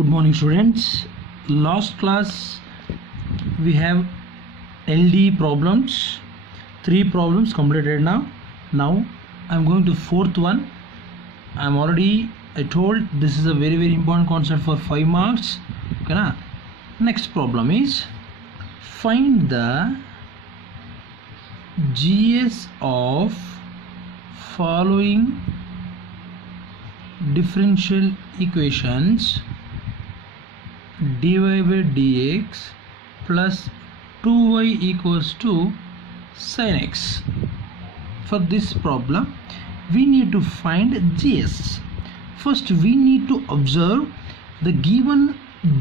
Good morning, students. Last class we have LD problems, 3 problems completed now. Now I'm going to fourth one. I told this is a very important concept for 5 marks. Okay na? Next problem is find the GS of following differential equations dy by dx plus 2y equals to sin x. For this problem we need to find GS. First we need to observe the given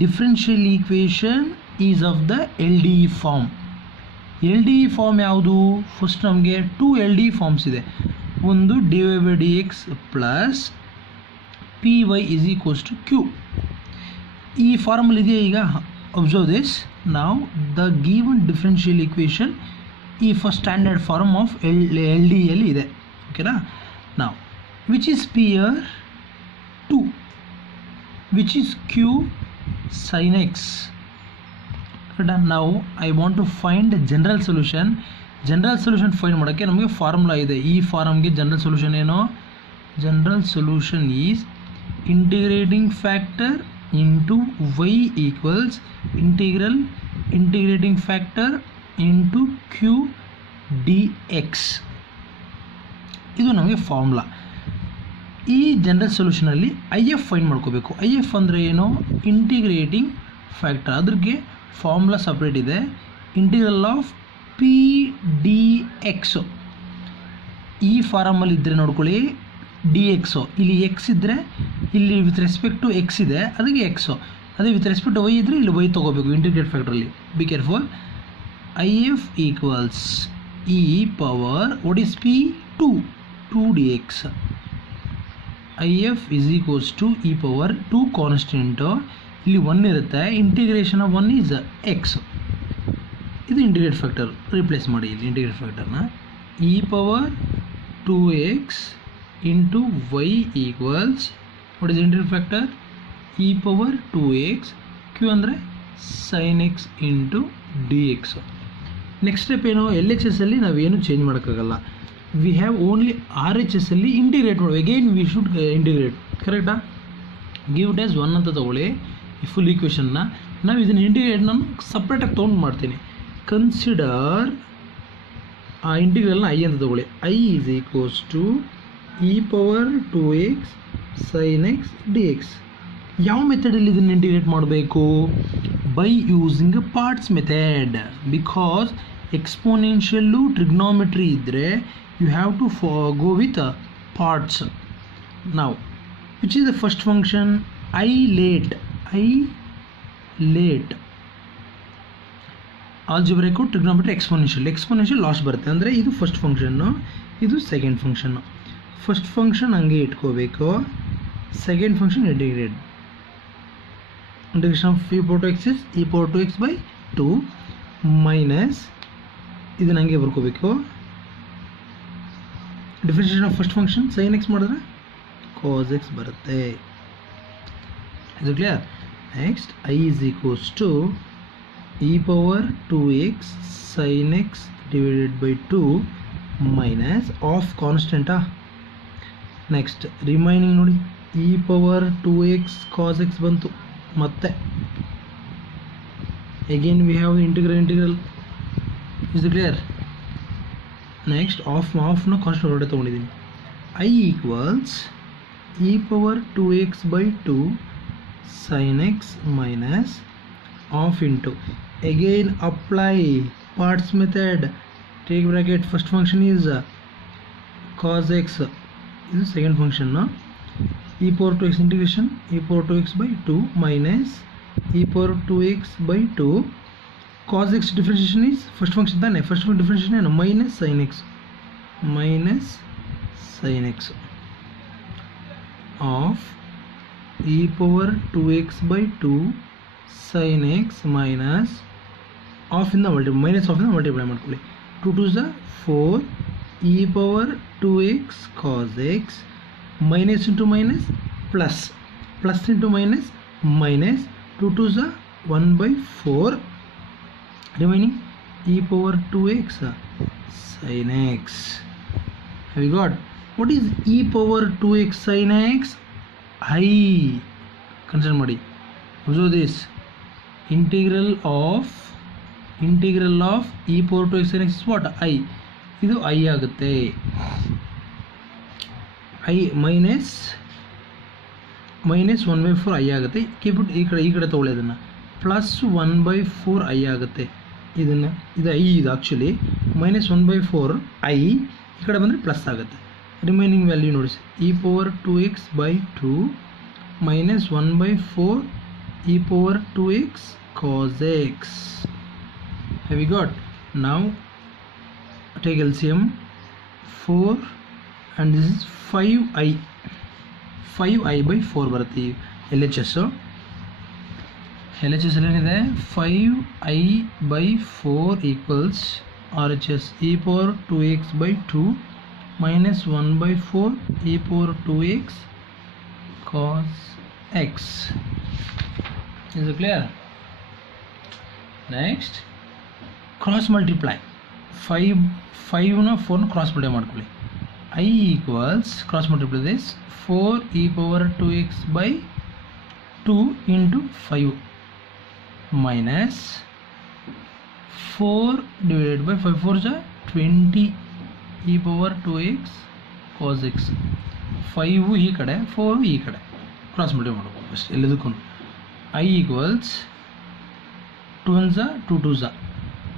differential equation is of the LDE form. LDE form ಯಾವುದು? First ನಮಗೆ 2 LDE forms ಇದೆ. ಒಂದು dy by dx plus py is equals to q. ಈ ಫಾರ್ಮಲ್ ಇದೆಯಾ ಈಗ? Observe this. ನಾವು the given differential equation ಈ first standard form of LDE ಅಲ್ಲಿ ಇದೆ. ಓಕೆನಾ? ನಾವು which is P here 2, which is q sin x. ನಾವು I want to find general solution. General solution find ಮಾಡೋಕ್ಕೆ ನಮಗೆ ಫಾರ್ಮುಲಾ ಇದೆ. ಈ ಫಾರ್ಮ್ಗೆ ಜನರಲ್ ಸೊಲ್ಯೂಷನ್ ಏನು? General solution is integrating factor into y equals integrating factor into q dx. ಇದು ನಮಗೆ formula. ಈ ಜನರಲ್ ಸೊಲ್ಯೂಷನಲ್ಲಿ ಐ ಎಫ್ ಫೈಂಡ್ ಮಾಡ್ಕೋಬೇಕು. ಐ ಎಫ್ ಅಂದರೆ ಏನು? Integrating factor. ಅದ್ರಿಗೆ ಫಾರ್ಮುಲಾ ಸಪ್ರೇಟ್ ಇದೆ. Integral of P d x ಈ ಫಾರಮಲ್ಲಿ ಇದ್ದರೆ ನೋಡ್ಕೊಳ್ಳಿ, ಡಿ ಎಕ್ಸು ಇಲ್ಲಿ ಎಕ್ಸ್ ಇದ್ದರೆ ಇಲ್ಲಿ ವಿತ್ ರೆಸ್ಪೆಕ್ಟ್ ಟು ಎಕ್ಸ್ ಇದೆ, ಅದಕ್ಕೆ ಎಕ್ಸು. ಅದೇ ವಿತ್ ರೆಸ್ಪೆಕ್ಟ್ ಟು ವೈ ಇದ್ದರೆ ಇಲ್ಲಿ ವೈ ತೊಗೋಬೇಕು ಇಂಟಿಗ್ರೇಟ್ ಫ್ಯಾಕ್ಟ್ರಲ್ಲಿ. Be careful. I F equals e power what is P 2 d x. I F is equals to e power 2 constant, ಇಲ್ಲಿ 1 ಇರುತ್ತೆ. Integration of 1 is x. ಇದು ಇಂಟಿಗ್ರೇಟ್ ಫ್ಯಾಕ್ಟರ್. ರಿಪ್ಲೇಸ್ ಮಾಡಿ ಇಲ್ಲಿ integrate ಫ್ಯಾಕ್ಟರ್ನ. E power 2x into y equals what is integrated factor? e power 2x. q ಅಂದರೆ sin x into dx. Next step ಏನು? L H S ಅಲ್ಲಿ ನಾವೇನು change ಮಾಡೋಕ್ಕಾಗಲ್ಲ. We have only R H S ಅಲ್ಲಿ integrate ಮಾಡಿ. Again we should integrate. ಕರೆಕ್ಟಾ? Give it as 1 ಅಂತ ತೊಗೊಳ್ಳಿ ಈ ಫುಲ್ ಈಕ್ವೇಷನ್ನ. ನಾವು ಇದನ್ನು ಇಂಟಿಗ್ರೇಟ್ ನಾನು ಸಪ್ರೇಟಾಗಿ ತೊಗೊಂಡು ಮಾಡ್ತೀನಿ. ಕನ್ಸಿಡರ್ ಆ ಇಂಟಿಗ್ರಲ್ನ ಐ ಅಂತ ತೊಗೊಳ್ಳಿ. I is equals to e power 2x sin x dx. ಯಾವ ಮೆಥಡಲ್ಲಿ ಇದನ್ನು ಇಂಟಿಗ್ರೇಟ್ ಮಾಡಬೇಕು? By using parts method. Because exponential trigonometry ಇದ್ದರೆ you have to go with parts. ನಾವು which is the first function? I late algebraic trigonometry exponential last ಬರುತ್ತೆ. ಅಂದರೆ ಇದು first function, ಇದು ಸೆಕೆಂಡ್ ಫಂಕ್ಷನ್ನು. ಫಸ್ಟ್ ಫಂಕ್ಷನ್ ಹಂಗೆ ಇಟ್ಕೋಬೇಕು, second function integrate. Integration of e power 2x is e power 2x by 2 minus ಇದನ್ನ ಹಂಗೆ ಬರ್ಕೋಬೇಕು. Differentiation of first function sin x ಮಾಡಿದ್ರೆ cos x ಬರುತ್ತೆ. ಇದು clear? Next I is equals to e power 2x sin x divided by 2 minus of ಕಾನ್ಸ್ಟೆಂಟಾ. Next remaining ನೋಡಿ, e power 2x cos x ಬಂತು. ಮತ್ತೆ again we have integral. Is clear? Next ಆಫ್ನ constant ಹೊರಡೆ ತೊಗೊಂಡಿದ್ದೀನಿ. I equals e power 2x by 2 sin x minus of into again apply parts method. Take bracket. First function is cos x, ಇದು second function. E power 2x integration E power 2x by 2 minus E power 2x by 2 cos x differentiation is first function ತಾನೆ. First function differentiation ಏನು? Minus sin x of e power 2x by 2 sin x minus of ಇಂದ ಮಲ್ಟಿಪ್ಲೈ ಮಾಡ್ಕೊಳ್ಳಿ. 2 2 is 4 e power 2x cos x minus into minus plus, plus into minus minus 2 to the 1 by 4 remaining e power 2x sin x. Have you got? What is e power 2x sin x? I. Consider ಮಾಡಿ. Observe this. Integral of e power 2x sin x is what? I. ಇದು I ಆಗುತ್ತೆ. I minus 1 by 4 I ಆಗುತ್ತೆ. Keep it ಈ ಕಡೆ ತಗೊಳ್ಳಿ ಅದನ್ನು. ಪ್ಲಸ್ 1 by 4 I ಆಗುತ್ತೆ. ಇದನ್ನು ಇದು I ಇದು ಆ್ಯಕ್ಚುಲಿ ಮೈನಸ್ 1 by 4 I ಈ ಕಡೆ ಬಂದರೆ ಪ್ಲಸ್ ಆಗುತ್ತೆ. ರಿಮೈನಿಂಗ್ ವ್ಯಾಲ್ಯೂ ನೋಡಿ, e power 2x by 2 minus 1 by 4 e power 2x cos x. Have you got? Now take LCM 4 and this is 5i by 4 ಬರುತ್ತೆ. LHS ಏನಿದೆ 5i by 4 equals RHS e power 2x by 2 minus 1 by 4 e power 2x cos x. Is it clear? Next, cross multiply 5 ನ 4 ನ cross multiply ಮಾಡ್ಕೊಳ್ಳಿ. I equals cross multiply this 4 e power 2x by 2 into 5 minus 4 divided by 5 4 is 20 e power 2x cos x. 5 ಈ ಕಡೆ 4 ಈ ಕಡೆ cross multiply ಮಾಡಬೇಕು ಫಸ್ಟ್ ಎಲ್ಲದಕ್ಕೂ. I equals 2 1 2 2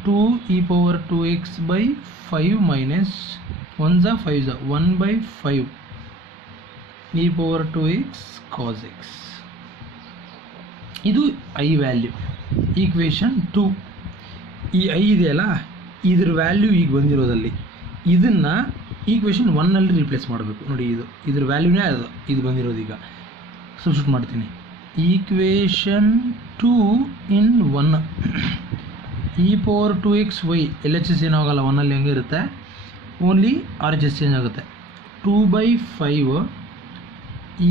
2 e power 2x by 5 minus 1 5 1 by 5 e power 2x cos x. ಇದು I value. Equation 2 ಈ I ಇದೆಯಲ್ಲ ಇದ್ರ ವ್ಯಾಲ್ಯೂ ಈಗ ಬಂದಿರೋದಲ್ಲಿ ಇದನ್ನು ಈಕ್ವೇಷನ್ 1ನಲ್ಲಿ ರಿಪ್ಲೇಸ್ ಮಾಡಬೇಕು. ನೋಡಿ ಇದ್ರ ವ್ಯಾಲ್ಯೂನೇ ಇದು ಬಂದಿರೋದು. ಈಗ ಸಬ್ಸ್ಟಿಟ್ಯೂಟ್ ಮಾಡ್ತೀನಿ. ಈಕ್ವೇಷನ್ 2 in 1 e power 2x y LHS ಏನಾಗಲ್ಲ 1ನಲ್ಲಿ ಹೆಂಗೆ ಇರುತ್ತೆ, ಓನ್ಲಿ RHS ಚೇಂಜ್ ಆಗುತ್ತೆ. 2 by 5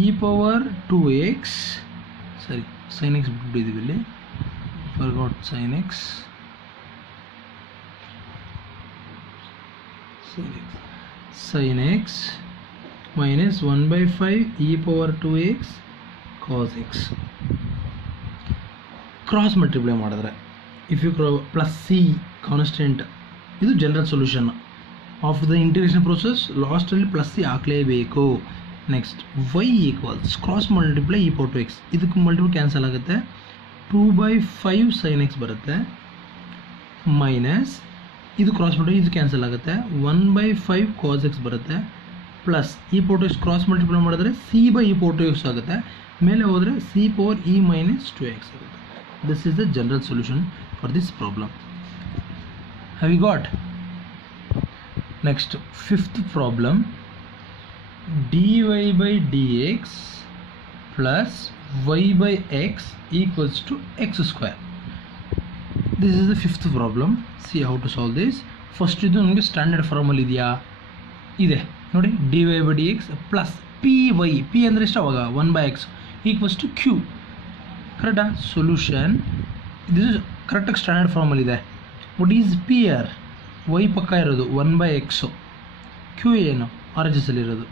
e power 2x ಸರಿ sin x ಬಿಟ್ಟಿದ್ದೀವಿ ಇಲ್ಲಿ, forgot sin x minus 1 by 5 e power 2x cos x. Cross multiply ಮಾಡಿದ್ರೆ if u plus C constant, ಇದು general solution. After the integration process ಲಾಸ್ಟಲ್ಲಿ ಪ್ಲಸ್ ಸಿ ಹಾಕಲೇಬೇಕು. Next y equals cross multiply e power 2x, ಇದಕ್ಕೆ multiply cancel ಆಗುತ್ತೆ. 2 by 5 sin x ಬರುತ್ತೆ ಮೈನಸ್ ಇದು cross multiply ಇದು cancel ಆಗುತ್ತೆ. 1 by 5 cos x ಬರುತ್ತೆ plus e power 2x cross multiply ಮಾಡಿದ್ರೆ c by e power 2x ಆಗುತ್ತೆ. ಮೇಲೆ ಹೋದರೆ c power e minus 2x ಆಗುತ್ತೆ. This is the general solution for this problem. Have you got? Next, fifth problem, dy by dx plus y by x equals to x square. This is the fifth problem. See how to solve this. First ಇದು ನಮಗೆ ಸ್ಟ್ಯಾಂಡರ್ಡ್ ಫಾರ್ಮಲ್ಲಿ ಇದೆಯಾ? ಇದೆ ನೋಡಿ, dy by dx plus py, p ಅಂದರೆ ಎಷ್ಟು ಅವಾಗ 1 by x equals to q. ಕರೆಕ್ಟಾ? ಸೊಲ್ಯೂಷನ್ ಇದು ಕರೆಕ್ಟಾಗಿ ಸ್ಟ್ಯಾಂಡರ್ಡ್ ಫಾರ್ಮಲ್ಲಿ ಇದೆ. What is P R? Y ಪಕ್ಕ ಇರೋದು 1 by x, ಕ್ಯೂ ಏನು RHS ಅಲ್ಲಿ ಇರೋದು.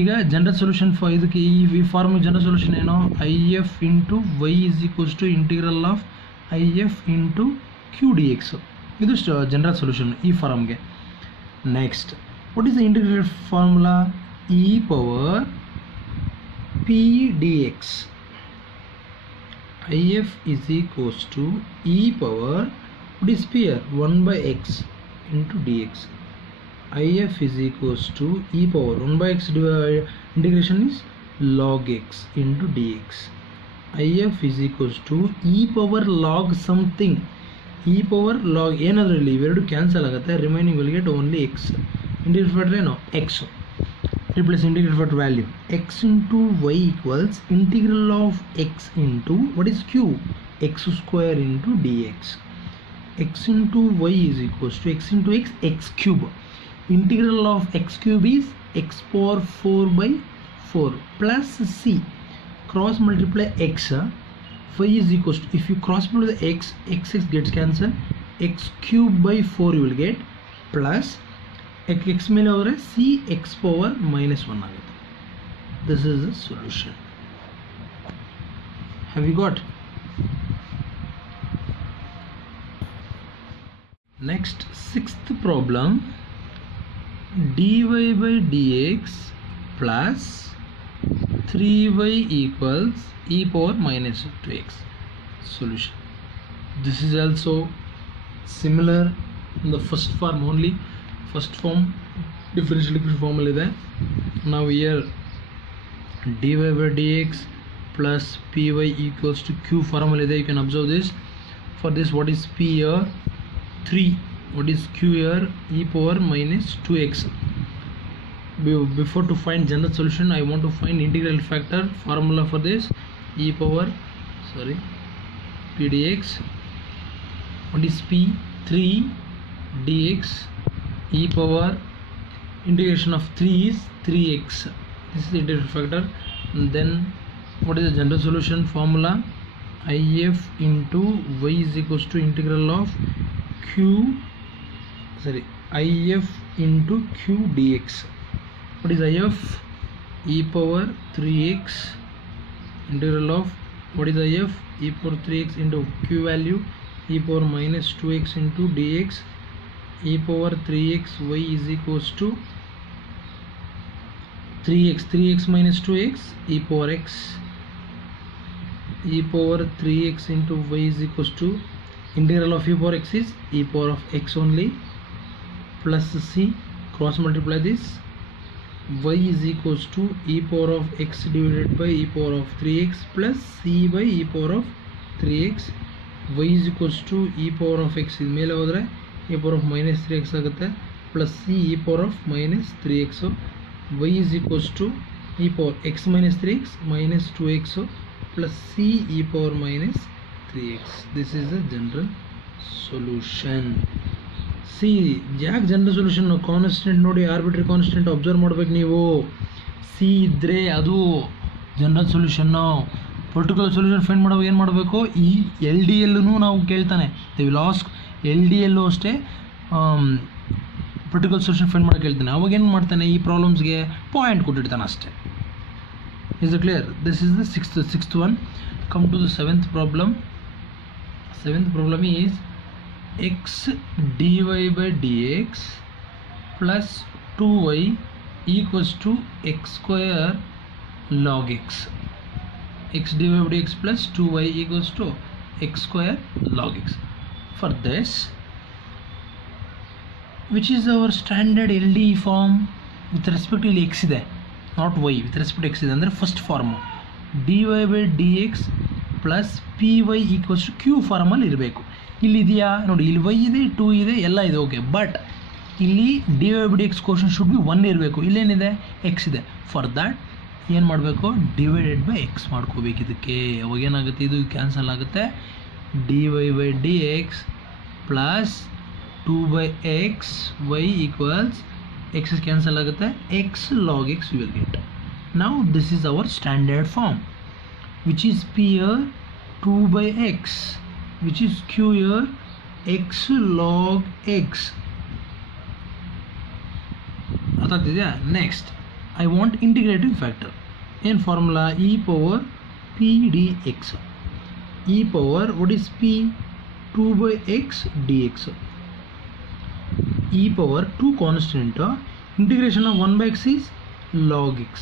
ಈಗ ಜನರಲ್ ಸೊಲ್ಯೂಷನ್ ಇದಕ್ಕೆ ಈ ಫಾರ್ಮ್ ಜನರಲ್ ಸೊಲ್ಯೂಷನ್ ಏನು? I F into Y is equals to integral of I F into Q D X. ಇದು ಜನರಲ್ ಸೊಲ್ಯೂಷನ್ ಈ ಫಾರ್ಮ್ಗೆ. Next, what is the integrated formula? E power P D X. IF is equals to e power, what is p here? 1 by x into dx. IF is equals to e power 1 by x integration is log x into dx. IF is equals to e power log something. E power log ಏನದರಲ್ಲಿ ಇವೆರಡು ಕ್ಯಾನ್ಸಲ್ ಆಗುತ್ತೆ. Remaining will get only x. Integrate ಏನು x. Replace integrated value x into y equals integral of x into what is q? X square into dx. X into y is equals to x into x, x cube. Integral of x cube is x power 4 by 4 plus c. cross multiply x, y is equals to, if you cross multiply the x gets cancelled, x cube by 4 you will get, plus x ಮೇಲೆ ಹೋದರೆ c x power minus 1 ಆಗುತ್ತೆ. This is the solution. Have you got? Next, sixth problem, dy by dx plus 3y equals e power minus 2x. Solution. This is also similar in the first form only. First form differential equation formula ಇದೆ. Now here dy by dx plus py equals to q formula ಇದೆ. You can observe this. For this, what is p here? 3. What is q here? E power minus 2x. Before to find general solution, I want to find integral factor. Formula for this, e power p dx. What is p? 3 dx. E power integration of 3 is 3x. This is the integral factor. And then what is the general solution formula? if into y is equals to integral of if into q dx. What is if? E power 3x integral of, what is if? E power 3x into q value, e power minus 2x into dx, e power 3x y is equals to 3x minus 2x, e power x, e power 3x into y is equals to integral of e power x is e power of x only, plus c, cross multiply this, y is equals to e power of x divided by e power of 3x plus c by e power of 3x, y is equals to e power of x ಇದು ಮೇಲೆ ಹೋದರೆ e power of minus 3x ಆಗುತ್ತೆ, plus c e power of minus 3x, y is equals to e power x minus 3x minus 2x plus c e power minus 3x. This is the general solution. C ಯಾಕೆ general solution constant ನೋಡಿ, ಆರ್ಬಿಟ್ರಿ constant observe ಮಾಡ್ಬೇಕು ನೀವು. ಸಿ ಇದ್ದರೆ ಅದು ಜನರಲ್ ಸೊಲ್ಯೂಷನ್ನು. Particular solution find ಮಾಡುವಾಗ ಏನು ಮಾಡಬೇಕು, ಈ ಎಲ್ ಡಿ ಎಲ್ಲೂ ನಾವು ಕೇಳ್ತಾನೆ, they will ask L D ಎಲ್ಲೂ ಅಷ್ಟೇ ಪರ್ಟಿಕ್ಯುಲರ್ ಸೊಲ್ಯೂಷನ್ ಫೈಂಡ್ ಮಾಡೋಕೆ ಹೇಳ್ತಾನೆ. ಅವಾಗ ಏನು ಮಾಡ್ತಾನೆ, ಈ ಪ್ರಾಬ್ಲಮ್ಸ್ಗೆ ಪಾಯಿಂಟ್ ಕೊಟ್ಟಿರ್ತಾನೆ ಅಷ್ಟೇ. Is it clear? This is the sixth one. Come to the seventh problem. Seventh problem is x dy by dx plus 2y equals to x square log x. X dy by dx plus 2y equals to x square log x. For this, which is our standard LDE form with respect to x ಇದೆ, not y, with respect to x ಇದೆ ಅಂದರೆ first form dy by dx plus py equals to q ಫಾರ್ಮಲ್ಲಿ ಇರಬೇಕು. ಇಲ್ಲಿ ಇದೆಯಾ ನೋಡಿ, ಇಲ್ಲಿ y ಇದೆ, 2 ಇದೆ, ಎಲ್ಲ ಇದೆ, ಓಕೆ. ಬಟ್ ಇಲ್ಲಿ d y by d x question should be 1 ಇರಬೇಕು. ಇಲ್ಲೇನಿದೆ, ಎಕ್ಸ್ ಇದೆ. ಫಾರ್ ದ್ಯಾಟ್ ಏನು ಮಾಡಬೇಕು, ಡಿವೈಡೆಡ್ ಬೈ ಎಕ್ಸ್ ಮಾಡ್ಕೋಬೇಕು ಇದಕ್ಕೆ. ಅವಾಗ ಏನಾಗುತ್ತೆ, ಇದು ಕ್ಯಾನ್ಸಲ್ ಆಗುತ್ತೆ. D y by d x plus 2 by x y equals x is cancel ಆಗುತ್ತೆ, x log x you will get. Now this is our standard form, which is p here 2 by x, which is q here x log x. ಅರ್ಥ ಆಗ್ತಿದೆಯಾ? Next I want integrating factor. ಏನು formula? E power P D x. E power what is P? 2 by x dx. e power 2 constant, integration of 1 by x is log x.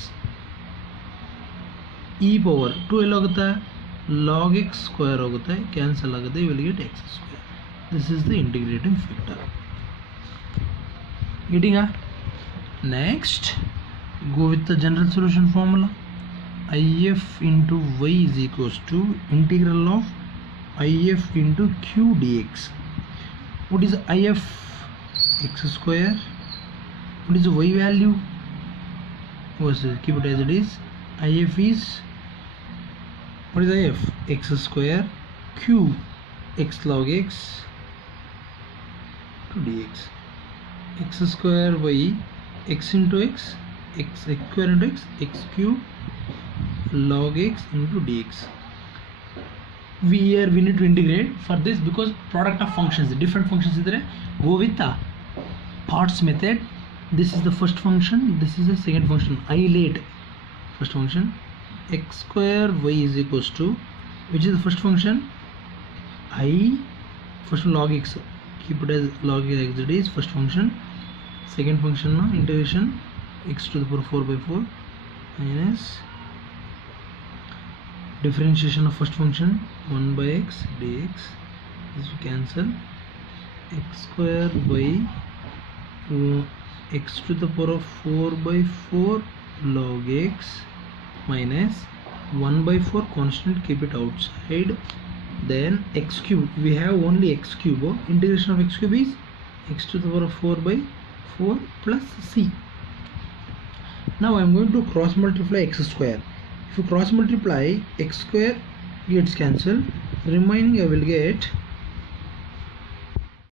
e power 2 ಎಲ್ಲ ಹೋಗುತ್ತೆ, log x square ಹೋಗುತ್ತೆ, ಕ್ಯಾನ್ಸಲ್ ಆಗುತ್ತೆ, you will get x square. This is the integrating factor. Getting a? Next, go with the general solution formula. if into y is equals to integral of if into q dx. What is if? X square. What is the y value? Keep it as it is. if is, what is if? X square q x log x to dx. X square y, x into x, x square into x, x cube log x into dx. We need to integrate for this because product of functions, different functions idre, go with the parts method. This is the first function, this is the second function. Isolate first function, x square y is equals to, which is the first function, first log x, keep it as log x, that is first function. Second function now integration x to the power 4 by 4 minus differentiation of first function 1 by x dx. This will cancel. X square by x to the power of 4 by 4 log x minus 1 by 4 constant, keep it outside. Then x cube, we have only x cube. Integration of x cube is x to the power of 4 by 4 plus c. Now I am going to cross multiply x square. If you cross multiply, x square gets cancelled, remaining I will get